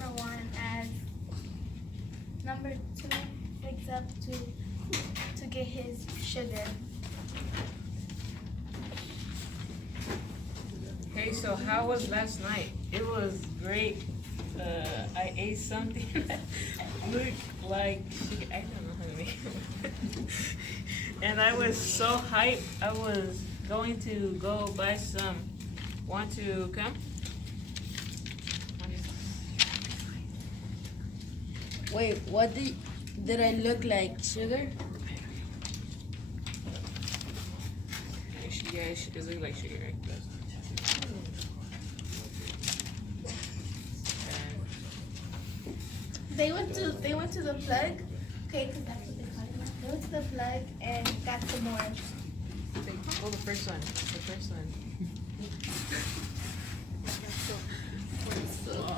number one as number two wakes up to get his sugar. Hey, so how was last night? It was great. I ate something that looked like sugar. I don't know how to make it. And I was so hyped. I was going to go buy some. Want to come? Wait, what did I look like? Sugar? Yeah, it looked like sugar. Right? They went to the plug. Okay, because that's what they call it. They went to the plug and got some more. Oh, the first one. The first one.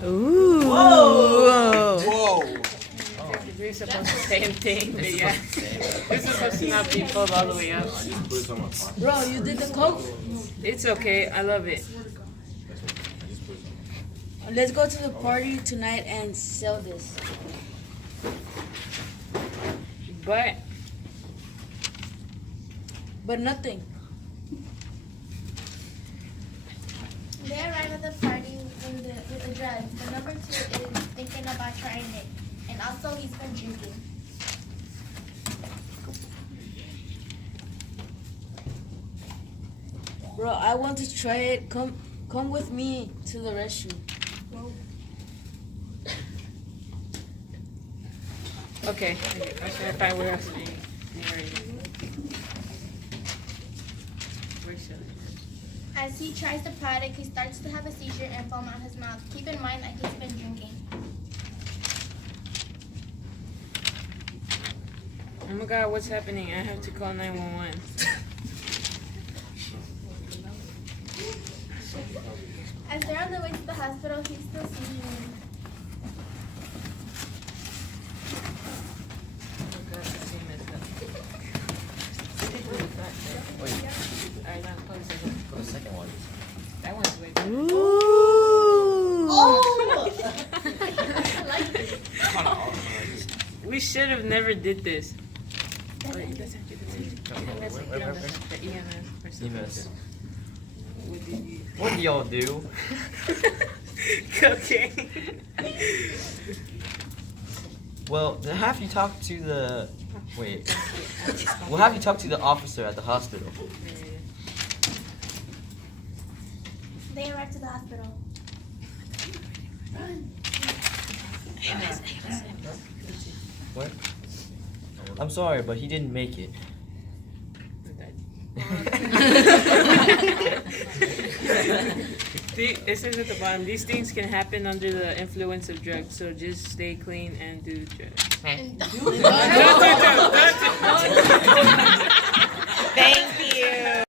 Ooh. Whoa! Whoa! We're supposed to say same thing, but yeah. This is supposed to not be pulled all the way up. Bro, you did the coke? It's okay. I love it. Let's go to the party tonight and sell this. But nothing. They arrive at the party with the drugs, but number two is thinking about trying it. And also he's been drinking. Bro, I want to try it. Come with me to the restroom. okay, I'm trying to find where else to be. Where's Shelly? As he tries the product, he starts to have a seizure and foam out his mouth. Keep in mind that he's been drinking. Oh my God, what's happening? I have to call 911. As they're on the way to the hospital, he's still seizing. Oh God, this thing messed up. Alright, now close it. For the second one. That one's way better. Ooh. Oh! We should have never did this. Wait, that's actually the EMS or something. EMS. What did you What do y'all do? cocaine. Well, have you talked to the... Wait. Well, have you talked to the officer at the hospital? They arrive to the hospital. What? I'm sorry, but he didn't make it. It says at the bottom, these things can happen under the influence of drugs, so just stay clean and do drugs. And Don't do drugs. Thank